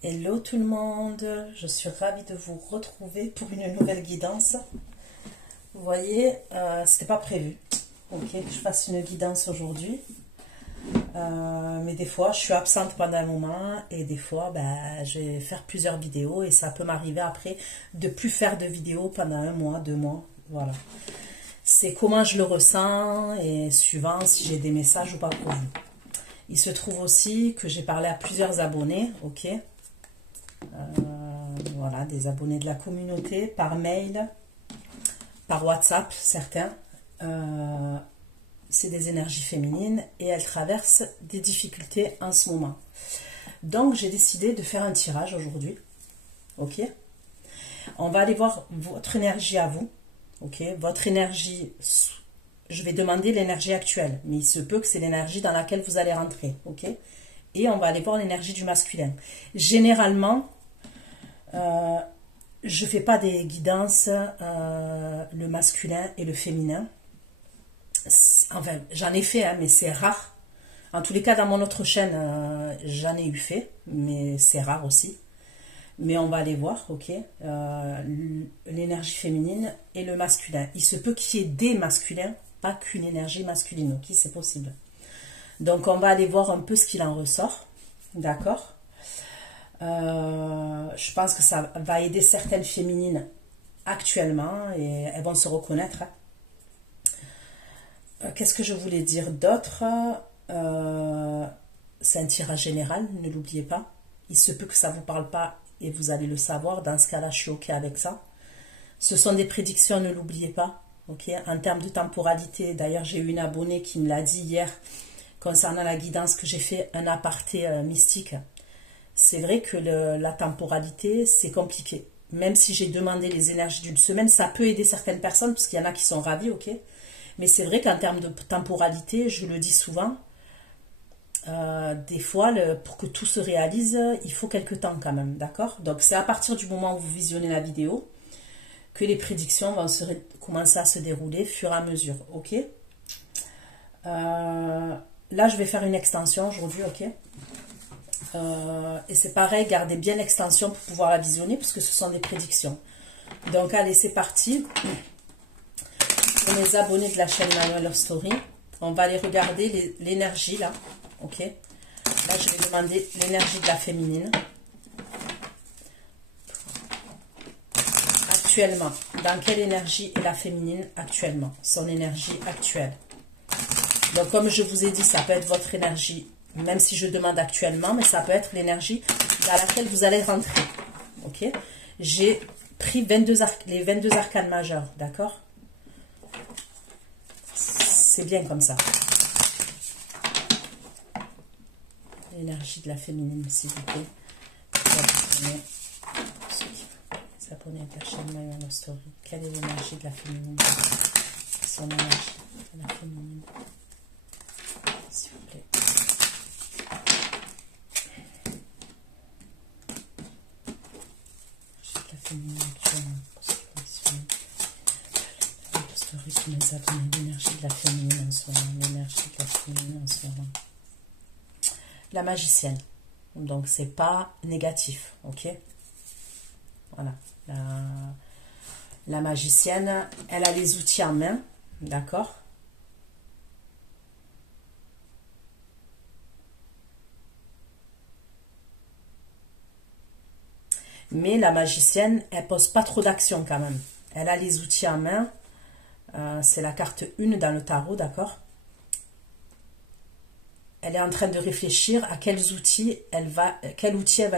Hello tout le monde, je suis ravie de vous retrouver pour une nouvelle guidance. Vous voyez, c'était pas prévu, ok, que je fasse une guidance aujourd'hui. Mais des fois, je suis absente pendant un moment et des fois, je vais faire plusieurs vidéos et ça peut m'arriver après de plus faire de vidéos pendant un mois, 2 mois, voilà. C'est comment je le ressens et suivant si j'ai des messages ou pas pour vous. Il se trouve aussi que j'ai parlé à plusieurs abonnés, ok. Voilà, des abonnés de la communauté, par mail, par WhatsApp, certains. C'est des énergies féminines et elles traversent des difficultés en ce moment. Donc, j'ai décidé de faire un tirage aujourd'hui. Ok? On va aller voir votre énergie à vous. Ok? Votre énergie, je vais demander l'énergie actuelle, mais il se peut que c'est l'énergie dans laquelle vous allez rentrer. Ok? Et on va aller voir l'énergie du masculin. Généralement, je ne fais pas des guidances le masculin et le féminin. Enfin, j'en ai fait, hein, mais c'est rare. En tous les cas, dans mon autre chaîne, j'en ai eu fait, mais c'est rare aussi. Mais on va aller voir, ok, l'énergie féminine et le masculin. Il se peut qu'il y ait des masculins, pas qu'une énergie masculine, ok, c'est possible. Donc, on va aller voir un peu ce qu'il en ressort, d'accord. Je pense que ça va aider certaines féminines actuellement et elles vont se reconnaître. Qu'est-ce que je voulais dire d'autre? C'est un tirage général, ne l'oubliez pas. Il se peut que ça ne vous parle pas et vous allez le savoir. Dans ce cas-là, je suis OK avec ça. Ce sont des prédictions, ne l'oubliez pas. Okay, en termes de temporalité, d'ailleurs, j'ai eu une abonnée qui me l'a dit hier concernant la guidance que j'ai fait un aparté mystique. C'est vrai que la temporalité, c'est compliqué. Même si j'ai demandé les énergies d'une semaine, ça peut aider certaines personnes, parce qu'il y en a qui sont ravis, ok. Mais c'est vrai qu'en termes de temporalité, je le dis souvent, des fois, pour que tout se réalise, il faut quelques temps quand même, d'accord? Donc c'est à partir du moment où vous visionnez la vidéo que les prédictions vont commencer à se dérouler fur et à mesure, ok. Là, je vais faire une extension aujourd'hui, ok. Et c'est pareil, gardez bien l'extension pour pouvoir la visionner, parce que ce sont des prédictions. Donc allez, c'est parti. Pour mes abonnés de la chaîne Manuel Love Story, on va aller regarder l'énergie là, ok. Là, je vais demander l'énergie de la féminine. Actuellement, dans quelle énergie est la féminine actuellement? Son énergie actuelle. Donc, comme je vous ai dit, ça peut être votre énergie, même si je demande actuellement, mais ça peut être l'énergie dans laquelle vous allez rentrer. Ok? J'ai pris les 22 arcanes majeures, d'accord? C'est bien comme ça. L'énergie de la féminine, s'il vous plaît. Les abonnés de la chaîne Manuel Love Story. Quelle est l'énergie de la féminine? Son énergie de la féminine. S'il vous plaît. La féminine actuellement. Story qui nous a donné l'énergie de la féminine en ce moment. L'énergie de la féminine en ce moment. La magicienne. Donc, c'est pas négatif. Ok? Voilà. La magicienne, elle a les outils en main. D'accord? Mais la magicienne, elle pose pas trop d'action quand même. Elle a les outils en main. C'est la carte 1 dans le tarot, d'accord? Elle est en train de réfléchir à quel outil elle va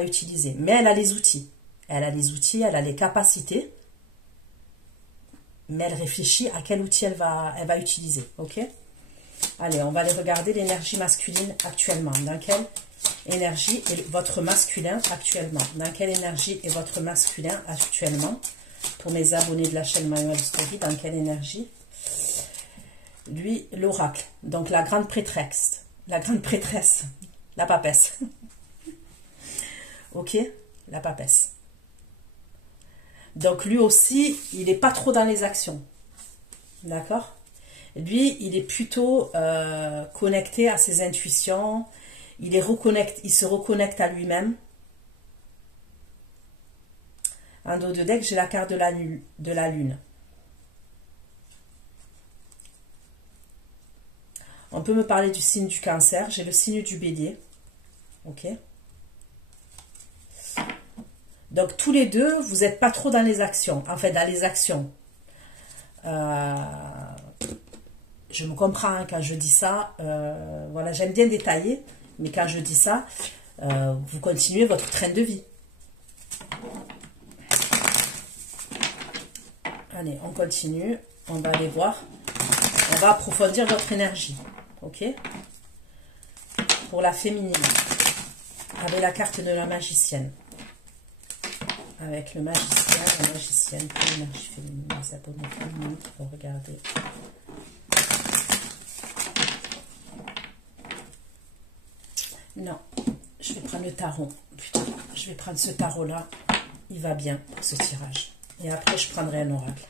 utiliser. Mais elle a les outils. Elle a les outils, elle a les capacités. Mais elle réfléchit à quel outil elle va utiliser. Ok? Allez, on va aller regarder l'énergie masculine actuellement. Dans quelle énergie est votre masculin actuellement? Dans quelle énergie est votre masculin actuellement? Pour mes abonnés de la chaîne Manuel Story, dans quelle énergie? Lui, l'oracle. Donc la grande prêtresse. La grande prêtresse. La papesse. Ok? La papesse. Donc lui aussi, il n'est pas trop dans les actions. D'accord? Lui, il est plutôt connecté à ses intuitions. Il se reconnecte à lui-même. En dos de deck, j'ai la carte de la lune. On peut me parler du signe du Cancer. J'ai le signe du Bélier. Ok. Donc, tous les deux, vous n'êtes pas trop dans les actions. En fait, dans les actions. Je me comprends hein, quand je dis ça. Voilà, j'aime bien détailler. Mais quand je dis ça, vous continuez votre train de vie. Allez, on continue. On va aller voir. On va approfondir votre énergie. Ok. Pour la féminine. Avec la carte de la magicienne. Avec le magicien, la magicienne, pour l'énergie féminine, les abonnés féminines, on va regarder. Non, je vais prendre le tarot. Putain, je vais prendre ce tarot-là. Il va bien pour ce tirage. Et après, je prendrai un oracle.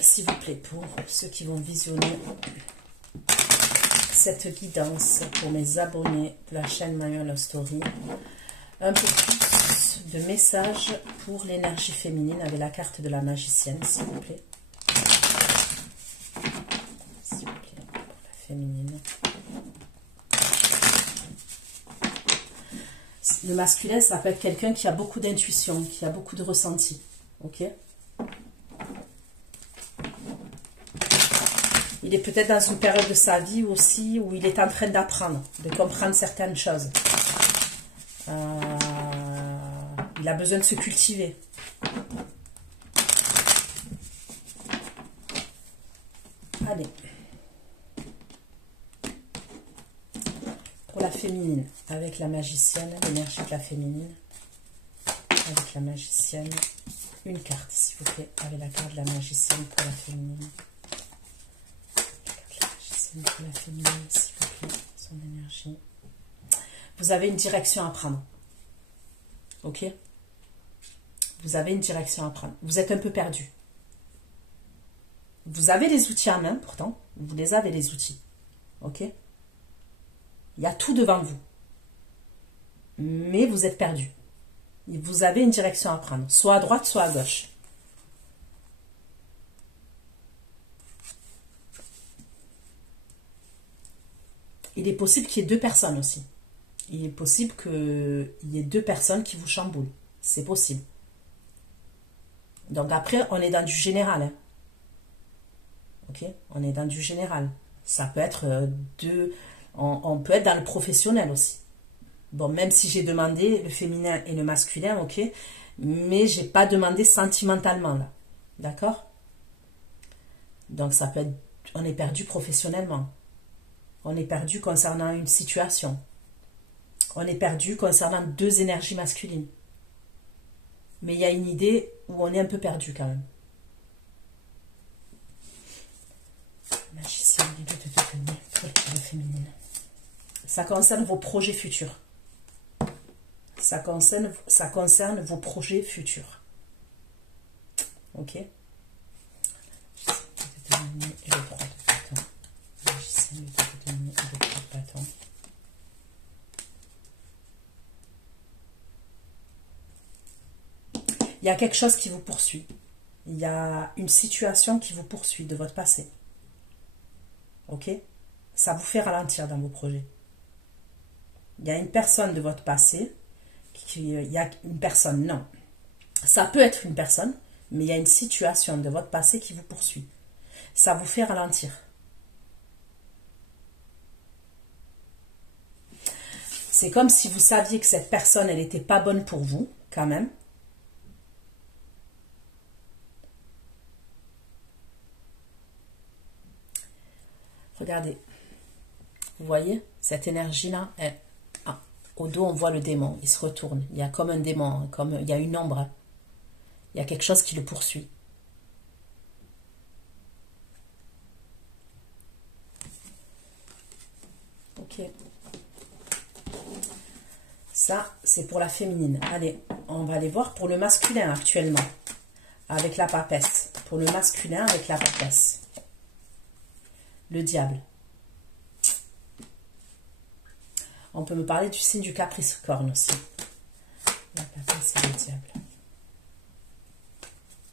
S'il vous plaît, pour ceux qui vont visionner cette guidance pour mes abonnés de la chaîne My Love Story, un peu plus de messages pour l'énergie féminine avec la carte de la magicienne, s'il vous plaît. S'il vous plaît, pour la féminine. Le masculin, ça peut être quelqu'un qui a beaucoup d'intuition, qui a beaucoup de ressenti. Ok? Il est peut-être dans une période de sa vie aussi où il est en train d'apprendre, de comprendre certaines choses. Il a besoin de se cultiver. Allez. Pour la féminine, avec la magicienne, l'énergie de la féminine. Avec la magicienne, une carte, s'il vous plaît, avec la carte de la magicienne pour la féminine. La carte de la magicienne pour la féminine, s'il vous plaît, son énergie. Vous avez une direction à prendre. Ok? Vous avez une direction à prendre. Vous êtes un peu perdu. Vous avez les outils en main, pourtant. Vous les avez, les outils. Ok? Il y a tout devant vous. Mais vous êtes perdu. Vous avez une direction à prendre. Soit à droite, soit à gauche. Il est possible qu'il y ait deux personnes aussi. Il est possible qu'il y ait deux personnes qui vous chamboulent. C'est possible. Donc après, on est dans du général. Hein. Ok? On est dans du général. Ça peut être deux... On peut être dans le professionnel aussi. Bon, même si j'ai demandé le féminin et le masculin, ok? Mais j'ai pas demandé sentimentalement, là. D'accord? Donc ça peut être... On est perdu professionnellement. On est perdu concernant une situation. On est perdu concernant deux énergies masculines. Mais il y a une idée où on est un peu perdu quand même. Magicien, l'idée de devenir pour la féminine. Ça concerne vos projets futurs. Ça concerne vos projets futurs. Ok? Et le 3 de bâton. Magicien, le 2 de denier et le 3 de bâton. Il y a quelque chose qui vous poursuit. Il y a une situation qui vous poursuit de votre passé. Ok? Ça vous fait ralentir dans vos projets. Il y a une personne de votre passé. Il y a une personne, non. Ça peut être une personne, mais il y a une situation de votre passé qui vous poursuit. Ça vous fait ralentir. C'est comme si vous saviez que cette personne, elle n'était pas bonne pour vous, quand même. Regardez. Vous voyez, cette énergie-là, au dos, on voit le démon. Il se retourne. Il y a comme un démon, comme il y a une ombre. Il y a quelque chose qui le poursuit. Ok. Ça, c'est pour la féminine. Allez, on va aller voir pour le masculin actuellement. Avec la papesse. Pour le masculin avec la papesse. Le diable. On peut me parler du signe du Capricorne aussi. La papesse et le diable.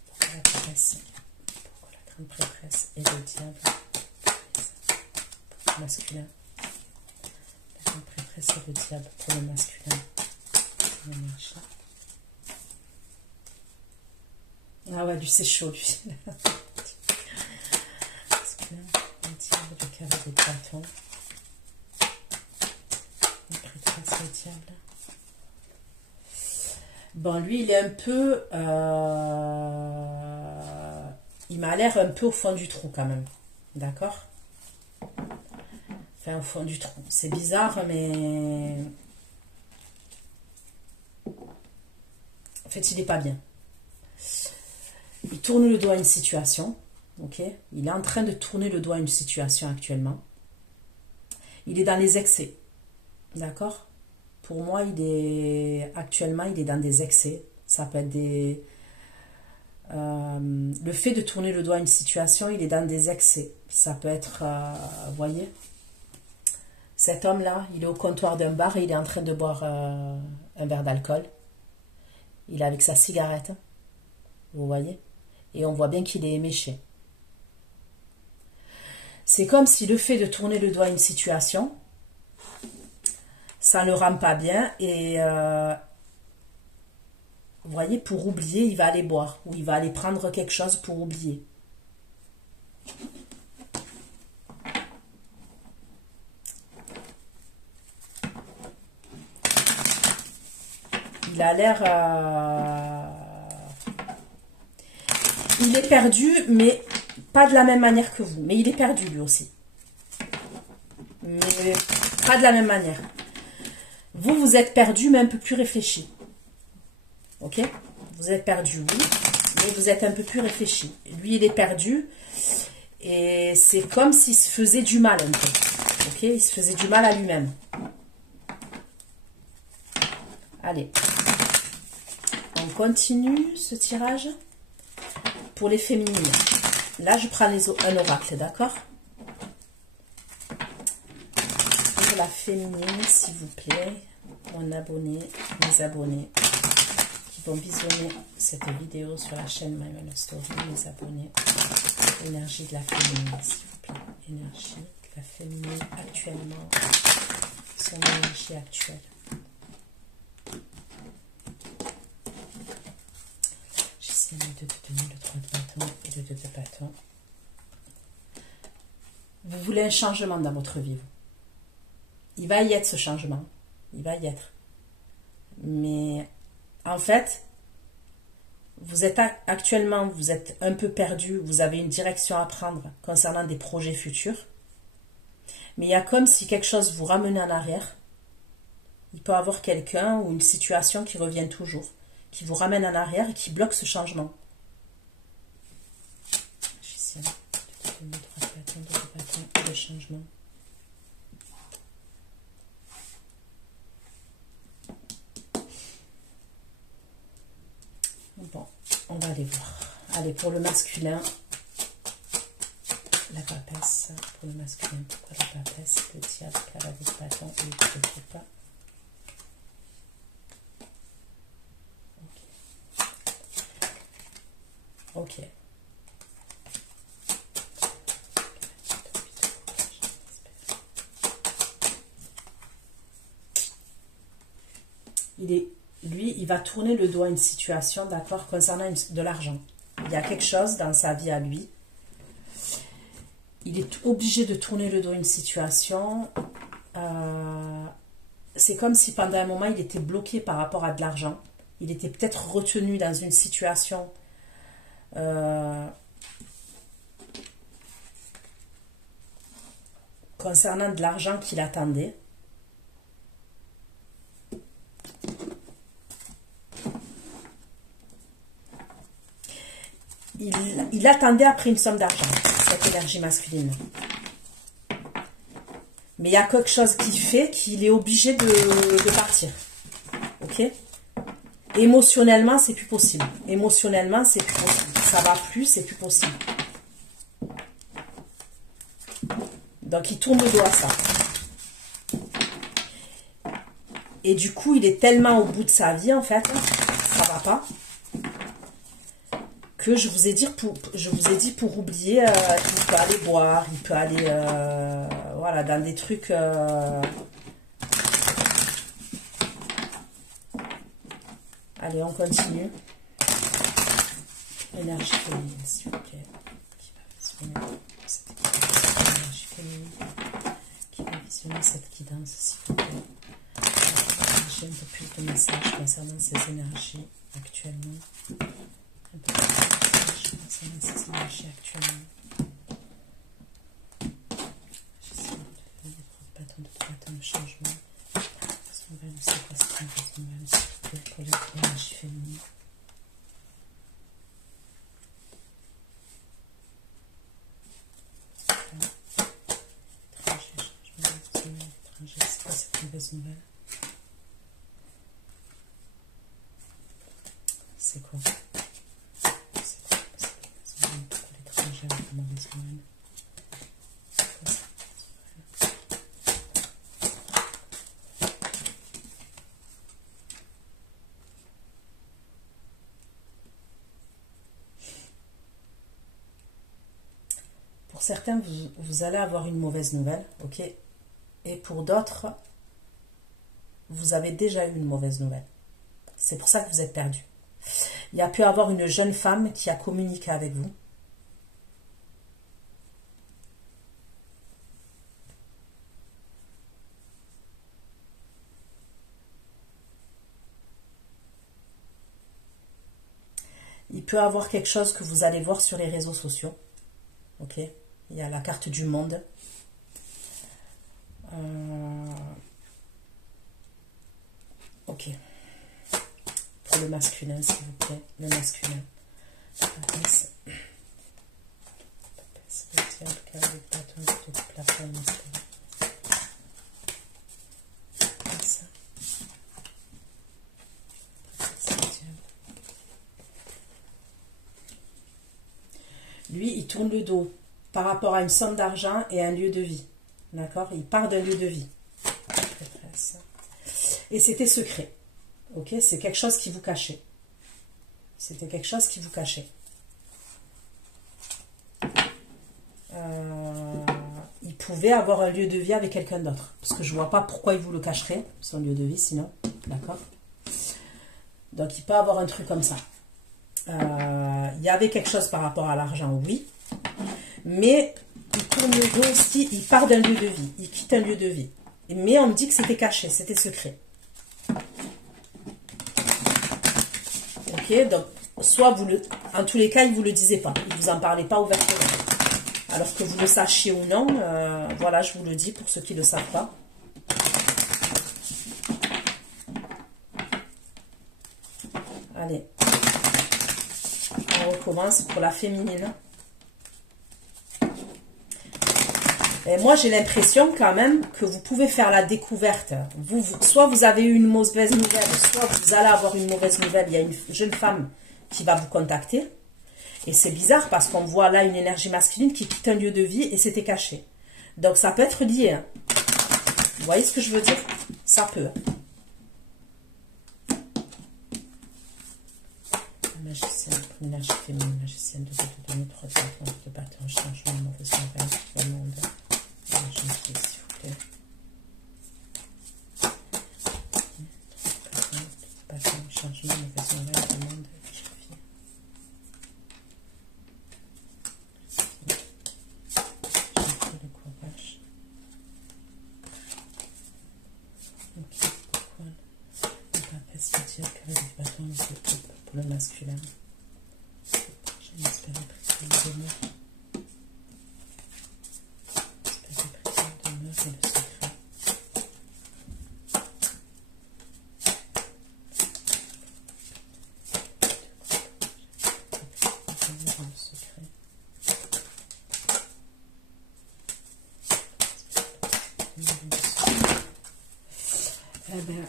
Pourquoi la papesse? Pourquoi la grande prêtresse et le diable? Pour le masculin. La grande prêtresse et le diable pour le masculin. L'énergie. Ah ouais, lui c'est chaud lui. Masculin, le diable, le carré des bâtons. La prêtresse et le diable. Bon, lui, il est un peu... il m'a l'air un peu au fond du trou, quand même. D'accord? Enfin, au fond du trou. C'est bizarre, mais... En fait, il n'est pas bien. Il tourne le doigt à une situation. Ok? Il est en train de tourner le doigt à une situation actuellement. Il est dans les excès. D'accord? Pour moi, actuellement, il est dans des excès. Ça peut être des... le fait de tourner le doigt à une situation, il est dans des excès. Ça peut être... vous voyez? Cet homme-là, il est au comptoir d'un bar et il est en train de boire un verre d'alcool. Il est avec sa cigarette. Vous voyez? Et on voit bien qu'il est éméché. C'est comme si le fait de tourner le doigt à une situation... ça ne le rend pas bien et vous voyez, pour oublier, il va aller boire ou il va aller prendre quelque chose pour oublier. Il a l'air... il est perdu, mais pas de la même manière que vous. Mais il est perdu lui aussi. Mais pas de la même manière. Vous, vous êtes perdu, mais un peu plus réfléchi. Ok? Vous êtes perdu, oui, mais vous êtes un peu plus réfléchi. Lui, il est perdu, et c'est comme s'il se faisait du mal un peu. Ok? Il se faisait du mal à lui-même. Allez. On continue ce tirage. Pour les féminines. Là, je prends un oracle, d'accord? Pour la féminine, s'il vous plaît. Mon abonné, mes abonnés qui vont visionner cette vidéo sur la chaîne My Wellness Story, mes abonnés, énergie de la féminine, s'il vous plaît, énergie de la féminine actuellement, son énergie actuelle. J'essaie de te donner le 3 de bâton et le 2 de bâton. Vous voulez un changement dans votre vie, vous. Il va y être ce changement. Il va y être. Mais en fait, vous êtes actuellement, vous êtes un peu perdu, vous avez une direction à prendre concernant des projets futurs. Mais il y a comme si quelque chose vous ramenait en arrière. Il peut y avoir quelqu'un ou une situation qui revient toujours, qui vous ramène en arrière et qui bloque ce changement. J'essaie de donner 3 bâtons, de changement. Bon, on va aller voir. Allez, pour le masculin, la papesse. Pour le masculin, pourquoi la papesse? Le diable, cavalier de bâton et le ne sais pas. Ok. Lui, il va tourner le doigt à une situation, d'accord, concernant de l'argent. Il y a quelque chose dans sa vie à lui. Il est obligé de tourner le dos à une situation. C'est comme si pendant un moment, il était bloqué par rapport à de l'argent. Il était peut-être retenu dans une situation concernant de l'argent qu'il attendait. Il attendait après une somme d'argent, cette énergie masculine. Mais il y a quelque chose qui fait qu'il est obligé de partir. Ok? Émotionnellement, c'est plus possible. Émotionnellement, c'est plus possible. Ça va plus, c'est plus possible. Donc, il tourne le dos à ça. Et du coup, il est tellement au bout de sa vie, en fait, ça va pas, que je vous ai dit pour oublier, il peut aller boire, il peut aller, voilà, dans des trucs... Allez, on continue. Énergie féminine, s'il vous plaît. Énergie féminine. Qui va visionner cette guidance, s'il vous plaît. J'ai un peu plus de messages concernant ces énergies actuellement. Un peu plus de messages concernant ces énergies actuellement. J'essaie de faire des bâtons de changement. C'est quoi cette nouvelle, s'il vous plaît, pour l'énergie féminine. C'est quoi cette mauvaise nouvelle? C'est quoi? C'est quoi cette mauvaise nouvelle pour l'étranger avec la mauvaise nouvelle? C'est quoi cette Pour certains, vous allez avoir une mauvaise nouvelle, ok? Et pour d'autres, vous avez déjà eu une mauvaise nouvelle. C'est pour ça que vous êtes perdu. Il y a pu avoir une jeune femme qui a communiqué avec vous. Il peut y avoir quelque chose que vous allez voir sur les réseaux sociaux. Ok, il y a la carte du monde. Ok. Pour le masculin, s'il vous plaît. Le masculin. Lui, il tourne le dos par rapport à une somme d'argent et un lieu de vie. D'accord? Il part d'un lieu de vie. Et c'était secret. Ok? C'est quelque chose qui vous cachait. C'était quelque chose qui vous cachait. Il pouvait avoir un lieu de vie avec quelqu'un d'autre. Parce que je ne vois pas pourquoi il vous le cacherait, son lieu de vie, sinon. D'accord? Donc, il peut avoir un truc comme ça. Il y avait quelque chose par rapport à l'argent, oui. Mais il tourne le dos aussi, il part d'un lieu de vie. Il quitte un lieu de vie. Mais on me dit que c'était caché, c'était secret. Ok, donc, soit vous le... En tous les cas, il ne vous le disait pas. Il ne vous en parlait pas ouvertement. Alors que vous le sachiez ou non, voilà, je vous le dis pour ceux qui ne le savent pas. Allez. On recommence pour la féminine. Et moi, j'ai l'impression quand même que vous pouvez faire la découverte. Soit vous avez eu une mauvaise nouvelle, soit vous allez avoir une mauvaise nouvelle. Il y a une jeune femme qui va vous contacter. Et c'est bizarre parce qu'on voit là une énergie masculine qui quitte un lieu de vie et c'était caché. Donc ça peut être lié. Hein. Vous voyez ce que je veux dire? Ça peut. Magicienne, pour l'énergie féminine, magicienne de donner 3 téléphons de bâton, changement, mauvaise nouvelle, le monde. Gentil, s'il vous plaît. Bâton, changement, mauvaise nouvelle, le monde. Pour le masculin. J'ai espéré préciser de mots. Espéré préciser de mots et de secret. Eh bien,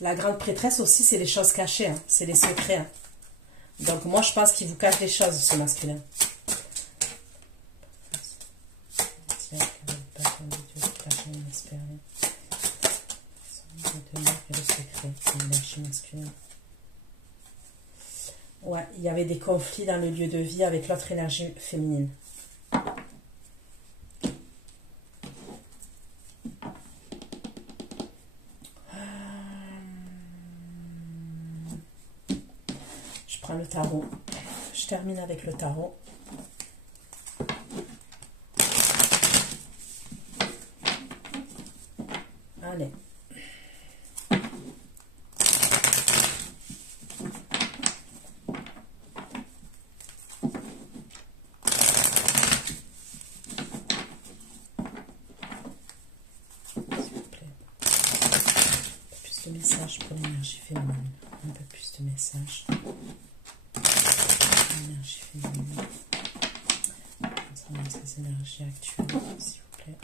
la grande prêtresse aussi, c'est les choses cachées, hein. C'est les secrets. Hein. Donc moi, je pense qu'il vous cache des choses, ce masculin. Retenir le secret, l'énergie masculine. Ouais, il y avait des conflits dans le lieu de vie avec l'autre énergie féminine. Je prends le tarot. Je termine avec le tarot. Allez. Message pour l'énergie féminine, un peu plus de messages. L'énergie féminine, concernant ces énergies actuelles, s'il vous plaît.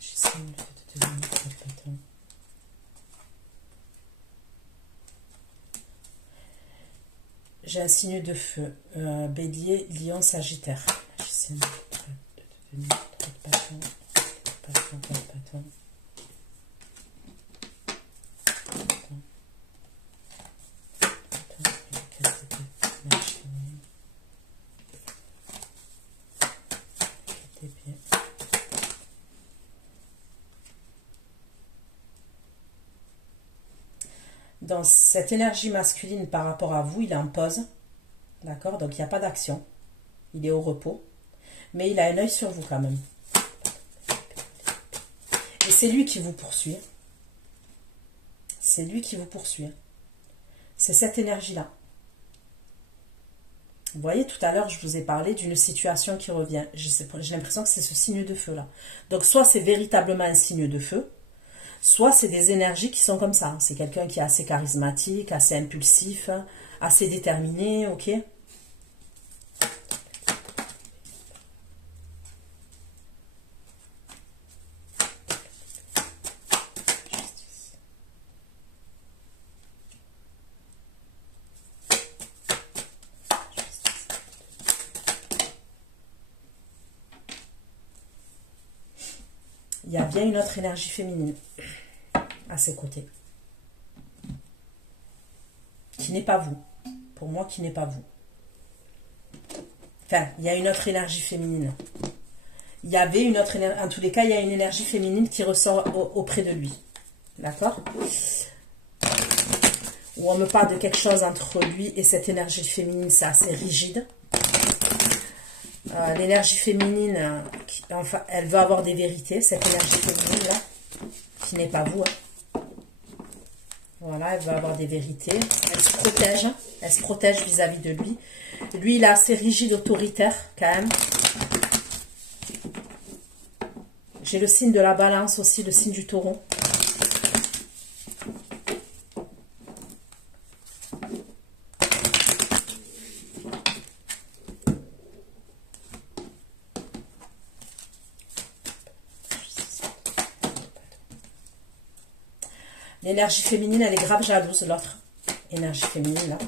J'essaie de te donner le bâton. J'ai un signe de feu, bélier, lion, sagittaire. J'essaie de te donner le bâton, le bâton. Dans cette énergie masculine par rapport à vous, il est en pause. D'accord? Donc il n'y a pas d'action. Il est au repos. Mais il a un œil sur vous quand même. Et c'est lui qui vous poursuit. C'est lui qui vous poursuit. C'est cette énergie-là. Vous voyez, tout à l'heure, je vous ai parlé d'une situation qui revient. J'ai l'impression que c'est ce signe de feu-là. Donc soit c'est véritablement un signe de feu, soit c'est des énergies qui sont comme ça. C'est quelqu'un qui est assez charismatique, assez impulsif, assez déterminé, ok? Il y a bien une autre énergie féminine à ses côtés. Qui n'est pas vous. Pour moi, qui n'est pas vous. Enfin, il y a une autre énergie féminine. Il y avait une autre énergie. En tous les cas, il y a une énergie féminine qui ressort auprès de lui. D'accord? Où on me parle de quelque chose entre lui et cette énergie féminine, c'est assez rigide. L'énergie féminine, enfin, elle veut avoir des vérités, cette énergie féminine-là, qui n'est pas vous. Hein. Voilà, elle veut avoir des vérités. Elle se protège vis-à-vis de lui. Lui, il est assez rigide, autoritaire, quand même. J'ai le signe de la balance aussi, le signe du taureau. L'énergie féminine, elle est grave jalouse, l'autre énergie féminine, là.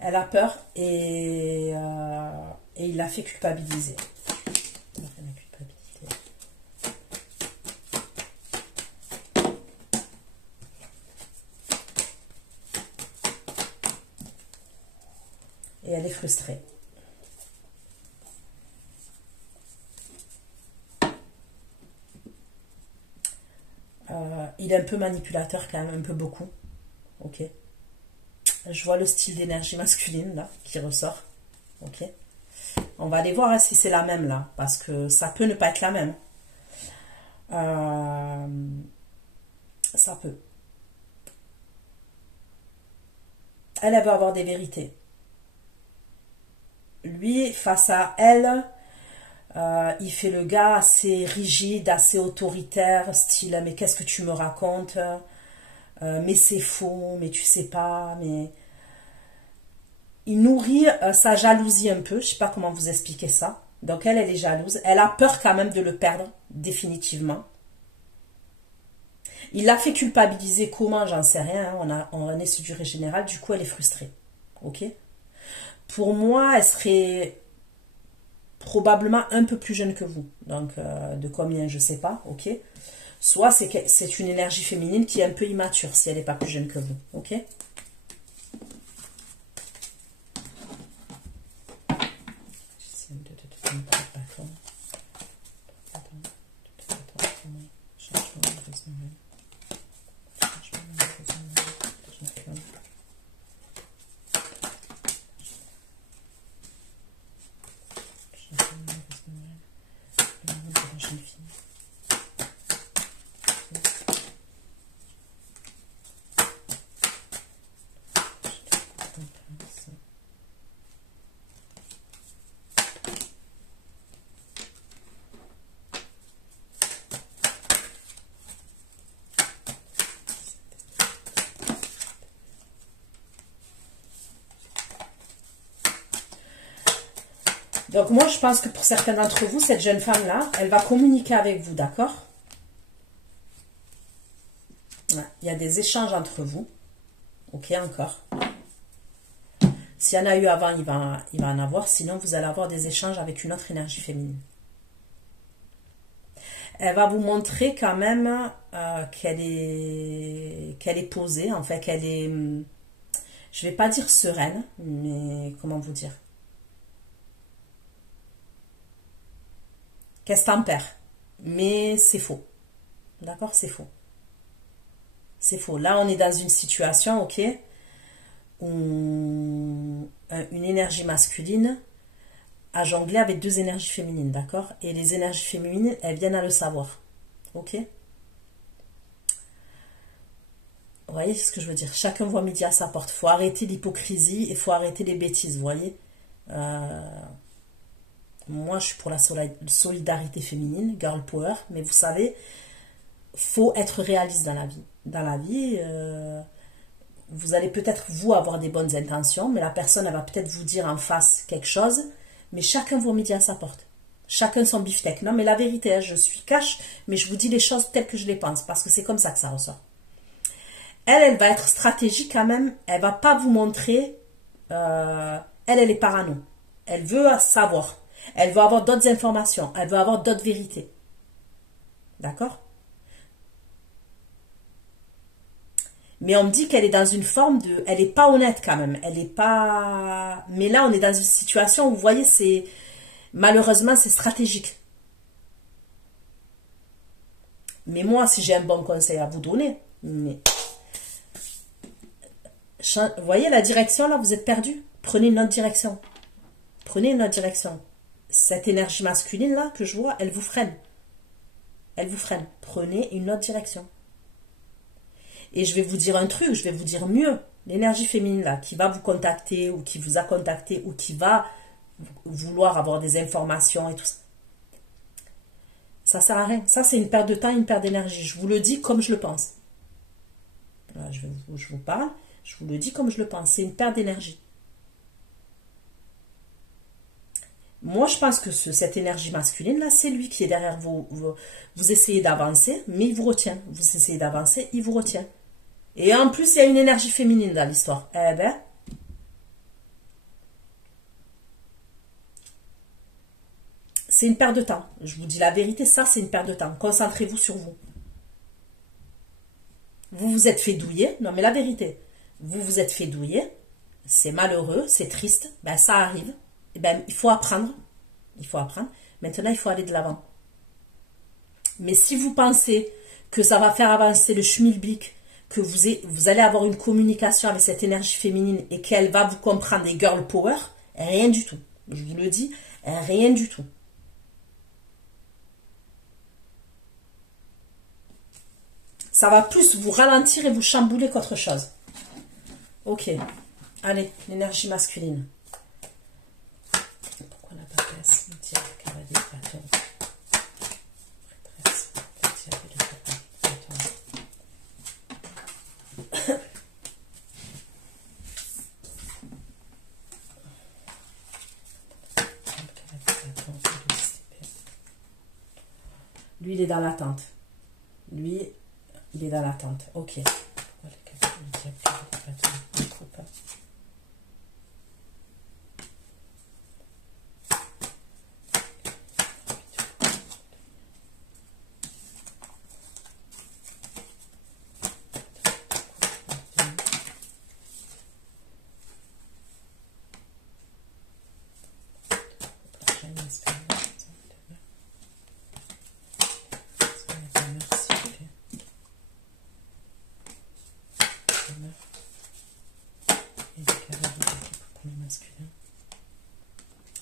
Elle a peur et il l'a fait culpabiliser. Et elle est frustrée. Il est un peu manipulateur quand même, un peu beaucoup. Ok. Je vois le style d'énergie masculine là qui ressort. Ok. On va aller voir hein, si c'est la même là, parce que ça peut ne pas être la même. Ça peut. Elle veut avoir des vérités. Lui, face à elle, il fait le gars assez rigide, assez autoritaire, style « mais qu'est-ce que tu me racontes mais c'est faux, mais tu sais pas, mais... » il nourrit sa jalousie un peu. Je sais pas comment vous expliquer ça. Donc elle est jalouse. Elle a peur quand même de le perdre, définitivement. Il l'a fait culpabiliser. Comment? J'en sais rien. Hein. On est sur durée générale. Du coup, elle est frustrée. Ok? Pour moi, elle serait probablement un peu plus jeune que vous. Donc, de combien, je sais pas. Ok? Soit c'est une énergie féminine qui est un peu immature si elle n'est pas plus jeune que vous. Ok? Donc moi, je pense que pour certains d'entre vous, cette jeune femme-là, elle va communiquer avec vous, d'accord? Ouais, il y a des échanges entre vous. Ok, encore. S'il y en a eu avant, il va en avoir. Sinon, vous allez avoir des échanges avec une autre énergie féminine. Elle va vous montrer quand même qu'elle est posée. En fait, qu'elle est... Je vais pas dire sereine, mais comment vous dire? Qu'elle se tempère. Mais c'est faux. D'accord? C'est faux. C'est faux. Là, on est dans une situation, ok, où une énergie masculine a jonglé avec deux énergies féminines, d'accord? Et les énergies féminines, elles viennent à le savoir. Ok? Vous voyez ce que je veux dire? Chacun voit midi à sa porte. Il faut arrêter l'hypocrisie et il faut arrêter les bêtises, vous voyez? Moi, je suis pour la solidarité féminine, girl power, mais vous savez, faut être réaliste dans la vie. Dans la vie, vous allez peut-être, vous, avoir des bonnes intentions, mais la personne, elle va peut-être vous dire en face quelque chose, mais chacun voit midi à sa porte. Chacun son beefsteak. Non, mais la vérité, hein, je suis cash, mais je vous dis les choses telles que je les pense, parce que c'est comme ça que ça ressort. Elle va être stratégique quand même, elle va pas vous montrer, elle est parano. Elle veut savoir. Elle veut avoir d'autres informations. Elle veut avoir d'autres vérités. D'accord? Mais on me dit qu'elle est dans une forme de... Elle n'est pas honnête quand même. Elle n'est pas... Mais là, on est dans une situation où, vous voyez, c'est... Malheureusement, c'est stratégique. Mais moi, si j'ai un bon conseil à vous donner... Mais... Vous voyez la direction, là, vous êtes perdu? Prenez une autre direction. Prenez une autre direction. Cette énergie masculine, là, que je vois, elle vous freine. Elle vous freine. Prenez une autre direction. Et je vais vous dire un truc, je vais vous dire mieux. L'énergie féminine, là, qui va vous contacter, ou qui vous a contacté, ou qui va vouloir avoir des informations et tout ça. Ça sert à rien. Ça, c'est une perte de temps, une perte d'énergie. Je vous le dis comme je le pense. Là, je vous parle, je vous le dis comme je le pense. C'est une perte d'énergie. Moi, je pense que cette énergie masculine, là, c'est lui qui est derrière vous. Vous essayez d'avancer, mais il vous retient. Vous essayez d'avancer, il vous retient. Et en plus, il y a une énergie féminine dans l'histoire. Eh ben, c'est une perte de temps. Je vous dis la vérité, ça, c'est une perte de temps. Concentrez-vous sur vous. Vous vous êtes fait douiller. Non, mais la vérité, vous vous êtes fait douiller. C'est malheureux, c'est triste. Ben, ça arrive. Eh ben, il faut apprendre. Il faut apprendre. Maintenant, il faut aller de l'avant. Mais si vous pensez que ça va faire avancer le schmilblick, que vous allez avoir une communication avec cette énergie féminine et qu'elle va vous comprendre des girl power, rien du tout. Je vous le dis, rien du tout. Ça va plus vous ralentir et vous chambouler qu'autre chose. Ok. Allez, l'énergie masculine. Pourquoi on n'a pas fait assez de dire qu'elle a des bâtons? Lui, il est dans l'attente. Lui, il est dans l'attente. Ok.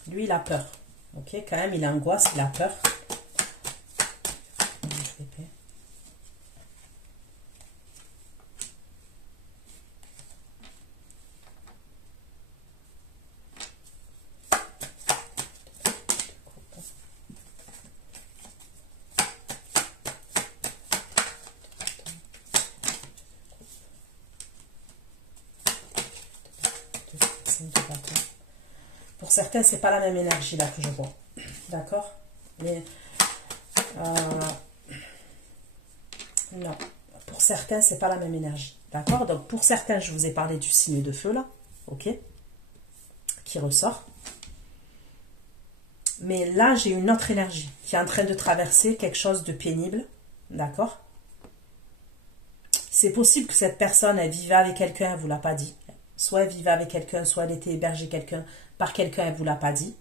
Lui, il a peur. Ok, quand même, il angoisse, il a peur. Pour certains, c'est pas la même énergie là que je vois. D'accord? Mais non. Pour certains, c'est pas la même énergie. D'accord? Donc pour certains, je vous ai parlé du signe de feu là. Ok? Qui ressort. Mais là, j'ai une autre énergie qui est en train de traverser quelque chose de pénible. D'accord? C'est possible que cette personne, elle vivait avec quelqu'un, elle ne vous l'a pas dit. Soit elle vivait avec quelqu'un, soit elle était hébergée par quelqu'un, elle ne vous l'a pas dit.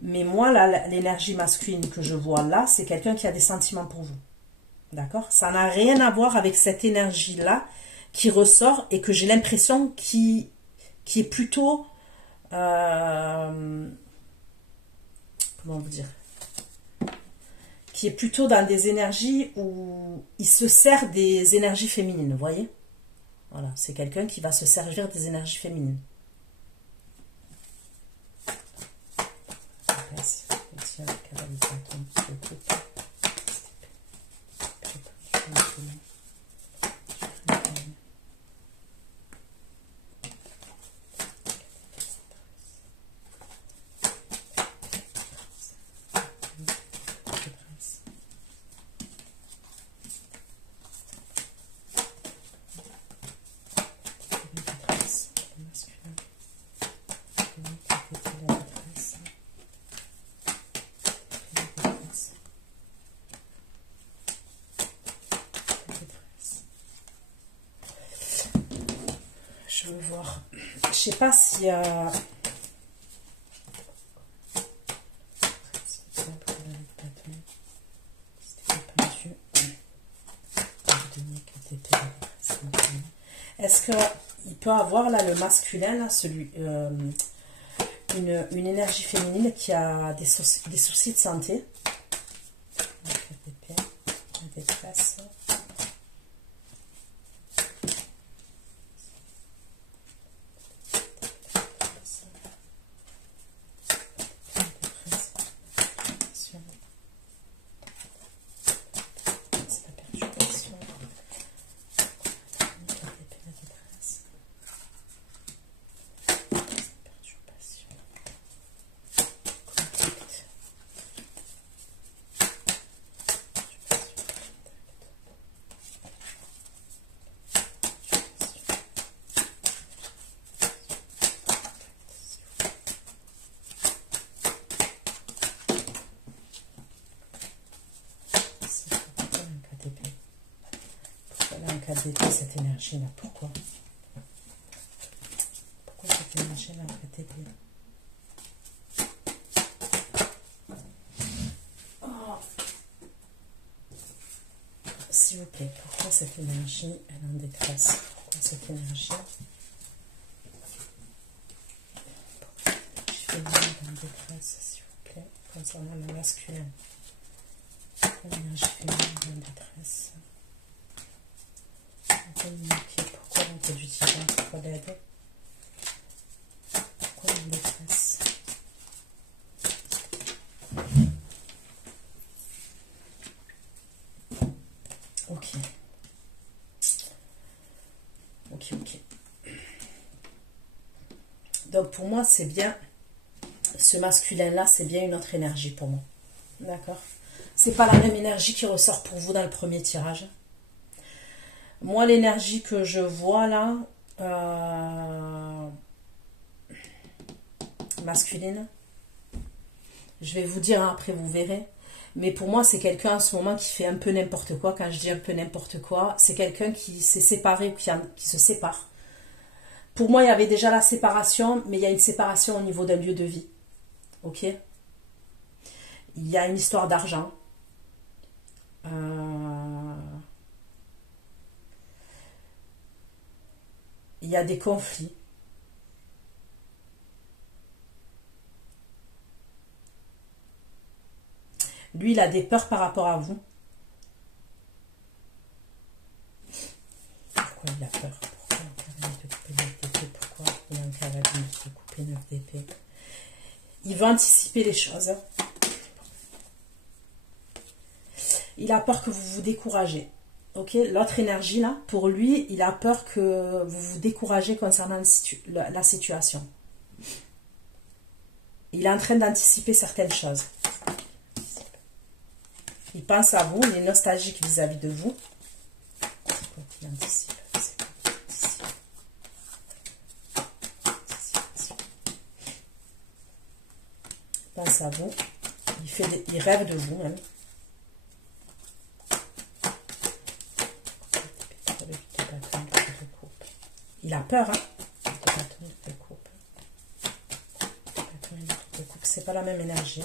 Mais moi, là, l'énergie masculine que je vois là, c'est quelqu'un qui a des sentiments pour vous. D'accord? Ça n'a rien à voir avec cette énergie-là qui ressort et que j'ai l'impression qui est plutôt... comment vous dire? Qui est plutôt dans des énergies où il se sert des énergies féminines, vous voyez? Voilà, c'est quelqu'un qui va se servir des énergies féminines. Je veux voir. Je sais pas s'il y a... Est-ce qu'il peut avoir là le masculin, là, une énergie féminine qui a des soucis de santé? Cette énergie là, pourquoi cette énergie là s'il vous plaît, pourquoi cette énergie elle est en détresse? Pourquoi cette énergie féminine en détresse, s'il vous plaît, concernant le masculin? L'énergie féminine en détresse. Pourquoi l'entrée du divin? Pourquoi l'aide? Pourquoi la détresse? Ok. Donc pour moi, c'est bien, ce masculin-là, c'est bien une autre énergie pour moi. D'accord? C'est pas la même énergie qui ressort pour vous dans le premier tirage. Moi, l'énergie que je vois là, masculine, je vais vous dire, hein, après vous verrez. Mais pour moi, c'est quelqu'un en ce moment qui fait un peu n'importe quoi. Quand je dis un peu n'importe quoi, c'est quelqu'un qui s'est séparé ou qui se sépare. Pour moi, il y avait déjà la séparation, mais il y a une séparation au niveau d'un lieu de vie. Ok? Il y a une histoire d'argent. Il y a des conflits. Lui, il a des peurs par rapport à vous. Pourquoi il a peur? Pourquoi il a envie de couper 9 d'épée? Pourquoi il a envie de couper 9 d'épée? Il veut anticiper les choses. Il a peur que vous vous découragez. Ok, l'autre énergie là, pour lui, il a peur que vous vous découragez concernant la situation. Il est en train d'anticiper certaines choses. Il pense à vous, il est nostalgique vis-à-vis de vous. C'est quoi qu'il anticipe? Il pense à vous. Il rêve de vous même. Il a peur, hein? C'est pas la même énergie.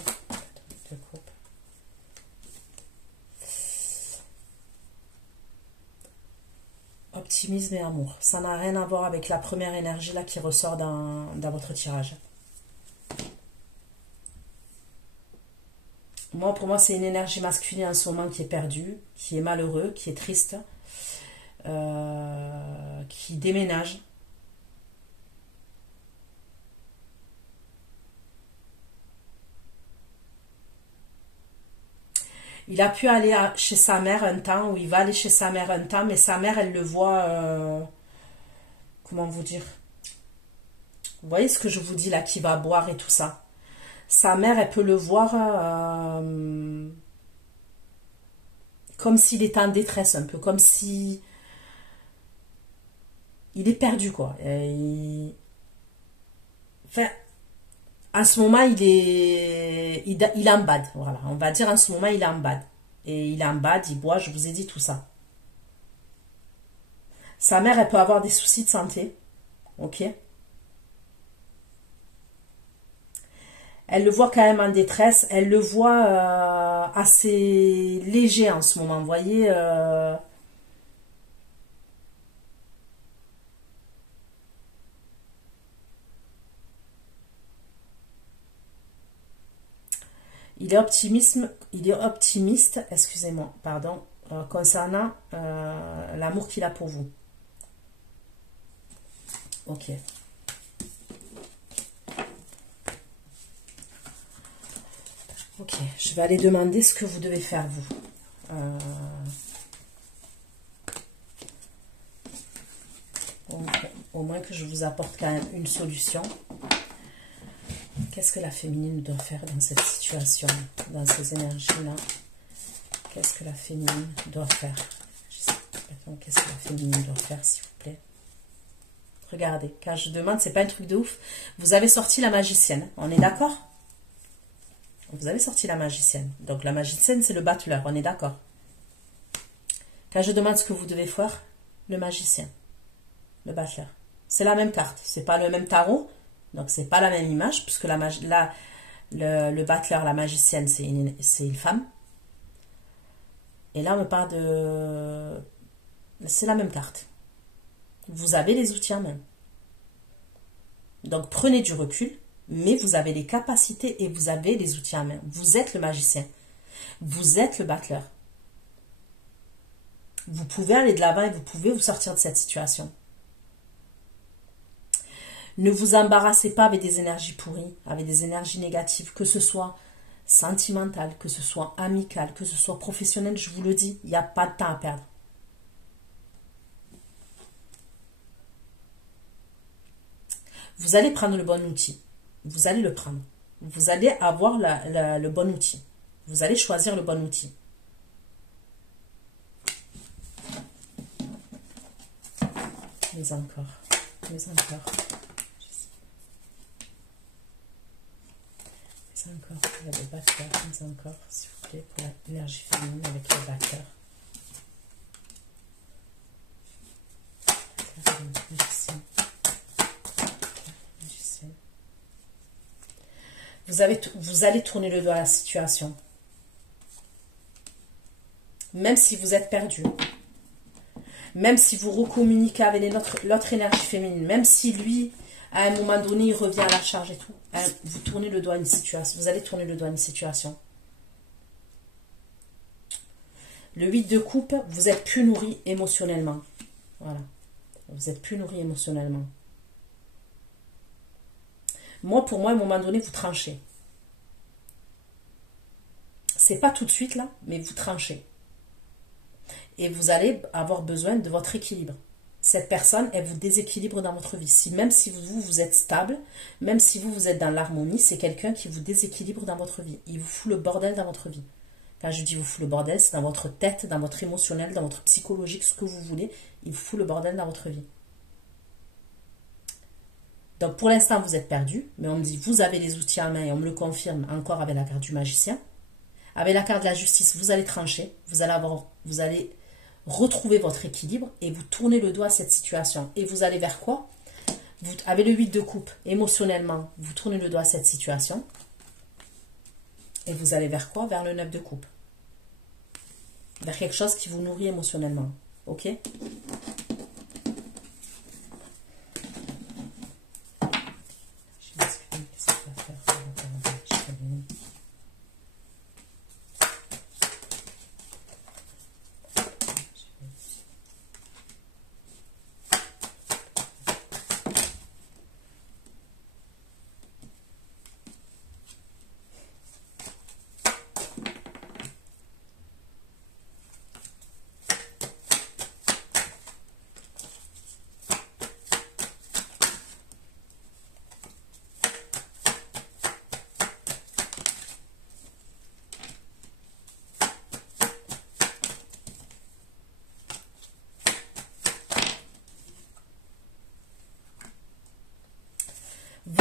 Optimisme et amour. Ça n'a rien à voir avec la première énergie là qui ressort dans votre tirage. Moi, pour moi, c'est une énergie masculine en ce moment qui est perdue, qui est malheureux, qui est triste, qui déménage. Il a pu aller chez sa mère un temps, ou il va aller chez sa mère un temps, mais sa mère, elle le voit, comment vous dire? Vous voyez ce que je vous dis là, qui va boire et tout ça. Sa mère, elle peut le voir comme s'il était en détresse un peu, comme si il est perdu quoi. Enfin, en ce moment, il est en bad. Voilà, on va dire en ce moment, il est en bad. Et il est en bad, il boit, je vous ai dit tout ça. Sa mère, elle peut avoir des soucis de santé. Ok? Elle le voit quand même en détresse. Elle le voit assez léger en ce moment. Vous voyez il est optimiste, excusez-moi, pardon, concernant l'amour qu'il a pour vous. Ok. Ok, je vais aller demander ce que vous devez faire, vous. Au moins que je vous apporte quand même une solution. Qu'est-ce que la féminine doit faire dans cette situation, dans ces énergies-là? Qu'est-ce que la féminine doit faire? Qu'est-ce que la féminine doit faire, s'il vous plaît? Regardez, quand je demande, c'est pas un truc de ouf. Vous avez sorti la magicienne, on est d'accord? Vous avez sorti la magicienne. Donc la magicienne, c'est le battleur, on est d'accord? Quand je demande ce que vous devez faire, le magicien, le battleur. C'est la même carte, c'est pas le même tarot, donc c'est pas la même image, puisque le battleur, la magicienne, c'est une femme. Et là, on me parle de... C'est la même carte. Vous avez les outils en main. Donc prenez du recul, mais vous avez les capacités et vous avez les outils en main. Vous êtes le magicien. Vous êtes le battleur. Vous pouvez aller de l'avant et vous pouvez vous sortir de cette situation. Ne vous embarrassez pas avec des énergies pourries, avec des énergies négatives, que ce soit sentimentale, que ce soit amicale, que ce soit professionnelle, je vous le dis, il n'y a pas de temps à perdre. Vous allez prendre le bon outil. Vous allez le prendre. Vous allez avoir le bon outil. Vous allez choisir le bon outil. Mais encore. Mais encore. Mais encore. Il y a des batteurs. Mais encore, s'il vous plaît, pour l'énergie féminine avec les batteurs. Vous allez tourner le doigt à la situation. Même si vous êtes perdu. Même si vous recommuniquez avec l'autre énergie féminine. Même si lui, à un moment donné, il revient à la charge et tout. Vous tournez le doigt à une situation. Vous allez tourner le doigt à une situation. Le 8 de coupe, vous êtes plus nourri émotionnellement. Voilà. Vous êtes plus nourri émotionnellement. Pour moi, à un moment donné, vous tranchez. C'est pas tout de suite là, mais vous tranchez. Et vous allez avoir besoin de votre équilibre. Cette personne, elle vous déséquilibre dans votre vie. Même si vous êtes stable, même si vous êtes dans l'harmonie, c'est quelqu'un qui vous déséquilibre dans votre vie. Il vous fout le bordel dans votre vie. Quand je dis vous fout le bordel, c'est dans votre tête, dans votre émotionnel, dans votre psychologique, ce que vous voulez. Il vous fout le bordel dans votre vie. Donc pour l'instant, vous êtes perdu, mais on me dit, vous avez les outils en main et on me le confirme encore avec la carte du magicien. Avec la carte de la justice, vous allez trancher, vous allez retrouver votre équilibre et vous tournez le doigt à cette situation. Et vous allez vers quoi? Vous avez le 8 de coupe, émotionnellement, vous tournez le doigt à cette situation. Et vous allez vers quoi? Vers le 9 de coupe. Vers quelque chose qui vous nourrit émotionnellement. Ok?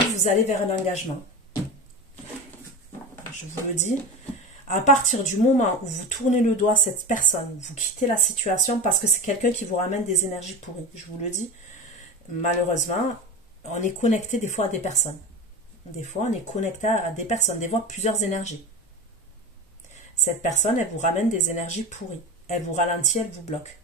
Vous allez vers un engagement. Je vous le dis, à partir du moment où vous tournez le doigt à cette personne, vous quittez la situation parce que c'est quelqu'un qui vous ramène des énergies pourries. Je vous le dis, malheureusement, on est connecté des fois à des personnes. Des fois, on est connecté à des personnes, des fois plusieurs énergies. Cette personne, elle vous ramène des énergies pourries. Elle vous ralentit, elle vous bloque.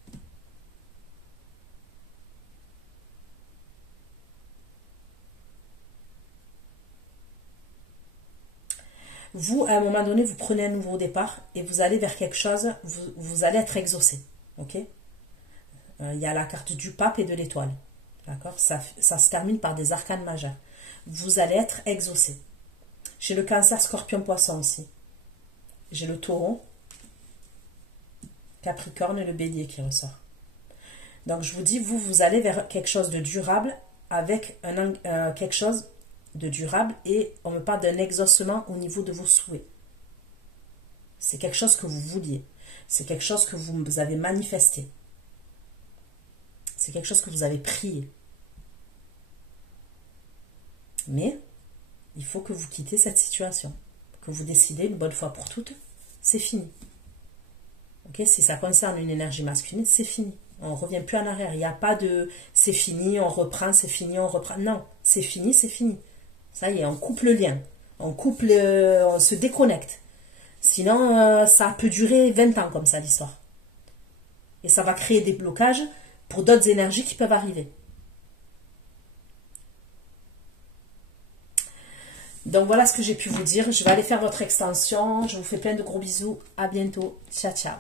Vous, à un moment donné, vous prenez un nouveau départ et vous allez vers quelque chose, vous allez être exaucé. Ok? Il y a la carte du pape et de l'étoile. D'accord? Ça se termine par des arcanes majeurs. Vous allez être exaucé. J'ai le cancer, scorpion, poisson aussi. J'ai le taureau, capricorne et le bélier qui ressort. Donc, je vous dis, vous allez vers quelque chose de durable avec quelque chose de durable et on me parle d'un exaucement au niveau de vos souhaits. C'est quelque chose que vous vouliez. C'est quelque chose que vous avez manifesté. C'est quelque chose que vous avez prié. Mais il faut que vous quittez cette situation. Que vous décidez une bonne fois pour toutes, c'est fini. Ok? Si ça concerne une énergie masculine, c'est fini. On ne revient plus en arrière. Il n'y a pas de c'est fini, on reprend, c'est fini, on reprend. Non, c'est fini, c'est fini. Ça y est, on coupe le lien. On se déconnecte. Sinon, ça peut durer 20 ans comme ça, l'histoire. Et ça va créer des blocages pour d'autres énergies qui peuvent arriver. Donc voilà ce que j'ai pu vous dire. Je vais aller faire votre extension. Je vous fais plein de gros bisous. À bientôt. Ciao, ciao.